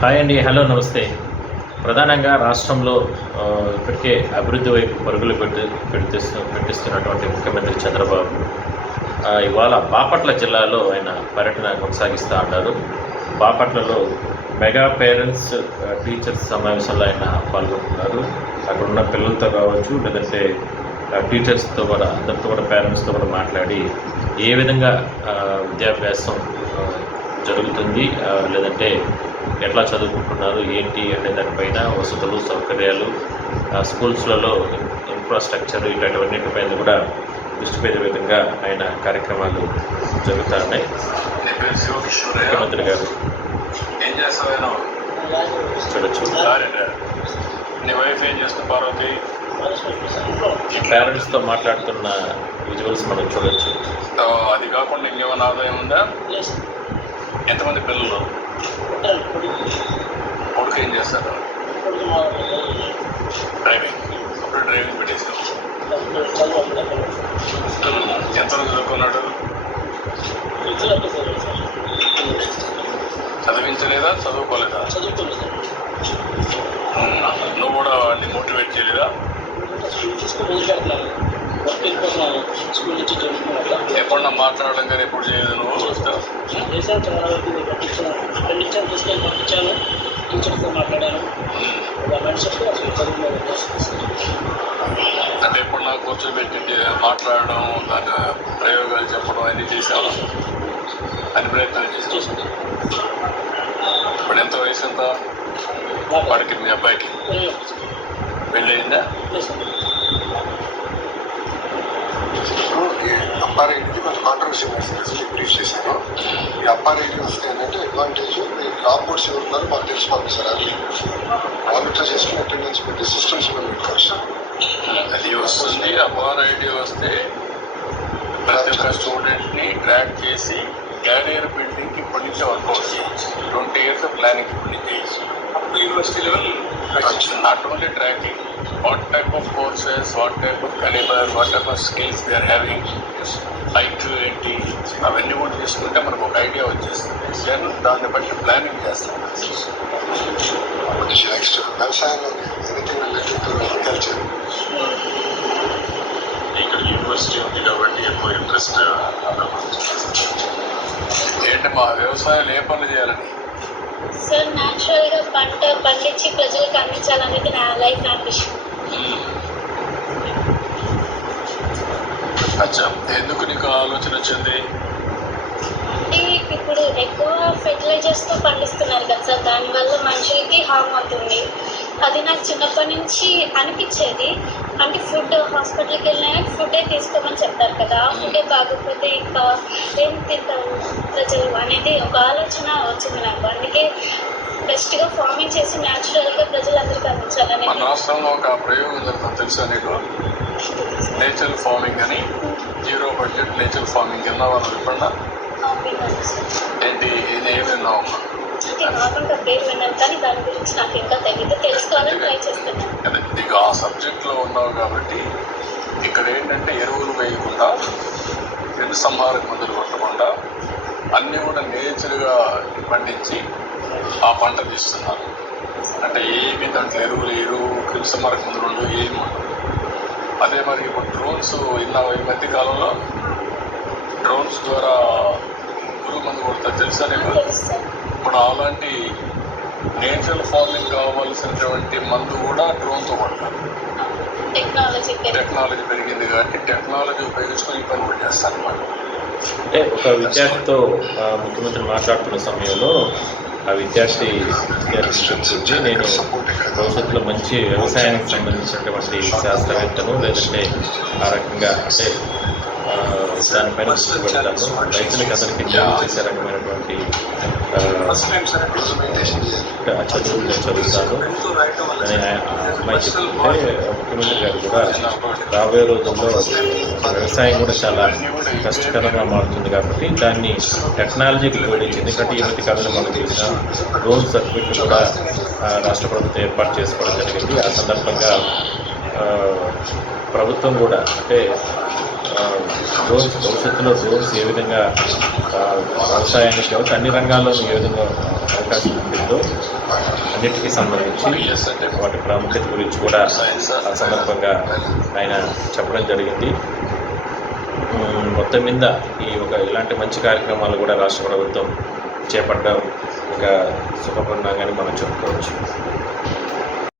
Hi అండి hello నమస్తే. ప్రధానంగా రాష్ట్రంలో ఇప్పటికే అభివృద్ధి వైపు పరుగులు పెట్టి పెట్టిస్తు పెట్టిస్తున్నటువంటి ముఖ్యమంత్రి చంద్రబాబు. ఇవాళ బాపట్ల జిల్లాలో ఆయన పర్యటన కొనసాగిస్తూ ఉన్నారు బాపట్లలో మెగా పేరెంట్స్ టీచర్స్ సమావేశంలో ఆయన పాల్గొంటున్నారు. అక్కడ ఉన్న పిల్లలతో కావచ్చు లేదంటే టీచర్స్తో కూడా అందరితో కూడా పేరెంట్స్తో కూడా మాట్లాడి ఏ విధంగా విద్యాభ్యాసం జరుగుతుంది. లేదంటే ఎట్లా చదువుకుంటున్నారు ఏంటి అనే దానిపైన వసతులు సౌకర్యాలు ఆ, స్కూల్స్లలో ఇన్- ఇన్ఫ్రాస్ట్రక్చర్ ఇట్లాంటివన్నిటిపైన కూడా దృష్టి పెట్టే విధంగా ఆయన కార్యక్రమాలు జరుగుతూ ఉన్నాయి ముఖ్యమంత్రి గారు. ఏం చేస్తావేనో చూడొచ్చు. నీ వైఫ్ ఏం చేస్తుంది పార్వతి? పేరెంట్స్తో మాట్లాడుతున్న విజువల్స్ మనం చూడొచ్చు. ఆ, అది కాకుండా ఇంకేమైనా ఆదాయం ఉందా? ఎంతమంది పిల్లలు? కొడుకు ఏం చేస్తారు? డ్రైవింగ్. అప్పుడు డ్రైవింగ్ పెట్టేసావు ఎంత చదువుకున్నాడు? చదివించలేదా? చదువుకోలేదా? నువ్వు కూడా వాడిని మోటివేట్ చేయలేదా? స్కూల్ నుంచి చదువుకున్నా ఎప్పుడన్నా మాట్లాడడం కానీ ఎప్పుడు చేయలేదు నువ్వు చేశాను చాలా వరకు పంపించాను పండించాను తీసుకొని పంపించాను టీచర్స్తో మాట్లాడాను ఉమ్. ఒక మనిషికి అంటే ఇప్పుడు నాకు కూర్చోబెట్టి మాట్లాడడం దాని ప్రయోగాలు చెప్పడం అన్నీ చేసావా అన్ని ప్రయత్నాలు చేసి చూస్తుంది ఇప్పుడు ఎంత వయసు ఎంత? వాడికి మీ అబ్బాయికి? పెళ్ళి అయిందా ఈ అప్పారెడ్డిది కొంచెం కాంట్రవర్సీ మెసేజ్ బ్రీఫ్ చేశాను ఈ అప్పారెడ్డి వస్తే ఏంటంటే అడ్వాంటేజ్ మీరు డ్రాప్ అవుట్స్ ఎవరు ఉన్నారో మాకు తెలిసి సార్ అది మానిటర్ చేసుకుని అటెండెన్స్ పెట్టి సిస్టమ్స్ మేము పెట్టుకోవచ్చు అది వస్తుంది అపార్ ఐడియా వస్తే ప్రతి ఒక్క స్టూడెంట్ని ట్రాక్ చేసి క్యారియర్ బిల్డింగ్కి ఇప్పటి వర్క్ వర్కౌట్ చేయొచ్చు ట్వంటీ ఇయర్స్ ప్లానింగ్ ఇప్పటి university level not only tracking what type of courses what type of calibre what type of skills they are having IQ ఏంటి అవన్నీ కూడా తీసుకుంటే మనకు ఒక ఐడియా వచ్చేస్తుంది దెన్ దాన్ని బట్టి ప్లానింగ్ చేస్తాం నెక్స్ట్ వ్యవసాయంలో ఎనీథింగ్ రిలేటెడ్ టు అగ్రికల్చర్ ఇక్కడ యూనివర్సిటీ ఉంది కాబట్టి ఎక్కువ ఇంట్రెస్ట్ ఏంటి మా వ్యవసాయం ఏ పనులు చేయాలని సార్ న్యాచురల్గా పంట పండించి ప్రజలకు అందించాలనేది నా లైఫ్ అంబిషన్. అచ్చా ఎందుకు నీకు ఆలోచన వచ్చింది? అంటే ఇప్పుడు ఎక్కువ ఫెర్టిలైజర్స్తో పండిస్తున్నారు కదా సార్ దానివల్ల మనుషులకి హార్మ్ అవుతుంది. అది నాకు చిన్నప్పటి నుంచి అనిపించేది. అంటే ఫుడ్ హాస్పిటల్కి వెళ్ళినా ఫుడ్డే తీసుకోమని చెప్తారు కదా. ఫుడ్డే బాగోకపోతే ఇంకా ఏం తింటారు ప్రజలు అనేది ఒక ఆలోచన వచ్చింది నాకు. అందుకే బెస్ట్గా ఫార్మింగ్ చేసి న్యాచురల్గా ప్రజలందరికీ అందించాలని మన రాష్ట్రంలో ఒక ప్రయోగం జరుగుతుంది తెలుసా నీకు? నేచురల్ ఫార్మింగ్ అని. Zero budget natural farming. విన్నాను సార్. ఏంటి నార్మల్గా పేరు విన్నాను కానీ దాని గురించి నాకు ఇంకా తెలియదు తెలుసుకోవాలని ట్రై చేస్తున్నాను. నీకు ఆ సబ్జెక్ట్లో ఉన్నావు కాబట్టి ఇక్కడ ఏంటంటే ఎరువులు వేయకుండా క్రిమి సంహారక మందులు కొట్టకుండా అన్నీ కూడా నేచురల్గా పండించి ఆ పంట తీస్తున్నారు. అంటే ఏమి దాంట్లో ఎరువులు ఎరువు క్రిమి సంహారక మందులు ఉండవు ఏమి ఉండవు. అదే మరి ఇప్పుడు డ్రోన్స్ విన్నావు ఈ మధ్య కాలంలో డ్రోన్స్ ద్వారా పురుగు మందు కొడతారు తెలుసా సార్. ఇప్పుడు అలాంటి నేచురల్ ఫార్మింగ్ కావాల్సినటువంటి మందు కూడా డ్రోన్తో కొడతారు టెక్నాలజీ పెరిగి టెక్నాలజీ పెరిగింది కాబట్టి టెక్నాలజీ ఉపయోగించుకొని ఈ పని కూడా చేస్తారు అన్నమాట అంటే ఒక విద్యార్థితో ముఖ్యమంత్రి మాట్లాడుతున్న సమయంలో ఆ విద్యార్థి విద్యార్థి చెప్తుంది నేను భవిష్యత్తులో మంచి వ్యవసాయానికి సంబంధించినటువంటి శాస్త్రవేత్తను లేదంటే ఆ రకంగా అంటే ఆ, దానిపైన దృష్టి పెడతాను. రైతులకు అందరికీ చేసే నేను చదువుతాను ముఖ్యమంత్రి గారు కూడా రాబోయే రోజుల్లో వ్యవసాయం కూడా చాలా కష్టకరంగా మారుతుంది కాబట్టి దాన్ని టెక్నాలజీకి జోడించి ఎందుకంటే ఈ మధ్య కాలంలో మనం చూసిన డ్రోన్ సర్టిఫికెట్ కూడా రాష్ట్ర ప్రభుత్వం ఏర్పాటు చేసుకోవడం జరిగింది. ఆ సందర్భంగా ప్రభుత్వం కూడా అంటే డ్రోన్స్ భవిష్యత్తులో డ్రోన్స్ ఏ విధంగా వ్యవసాయానికి కావచ్చు అన్ని రంగాల్లోనూ ఏ విధంగా అవకాశం ఉంటుందో అన్నిటికీ సంబంధించి వాటి ప్రాముఖ్యత గురించి కూడా ఆ సందర్భంగా ఆయన చెప్పడం జరిగింది. మొత్తం మీద ఈ ఒక ఇలాంటి మంచి కార్యక్రమాలు కూడా రాష్ట్ర ప్రభుత్వం చేపట్టడం ఇంకా సుఖపడినా కానీ మనం చెప్పుకోవచ్చు.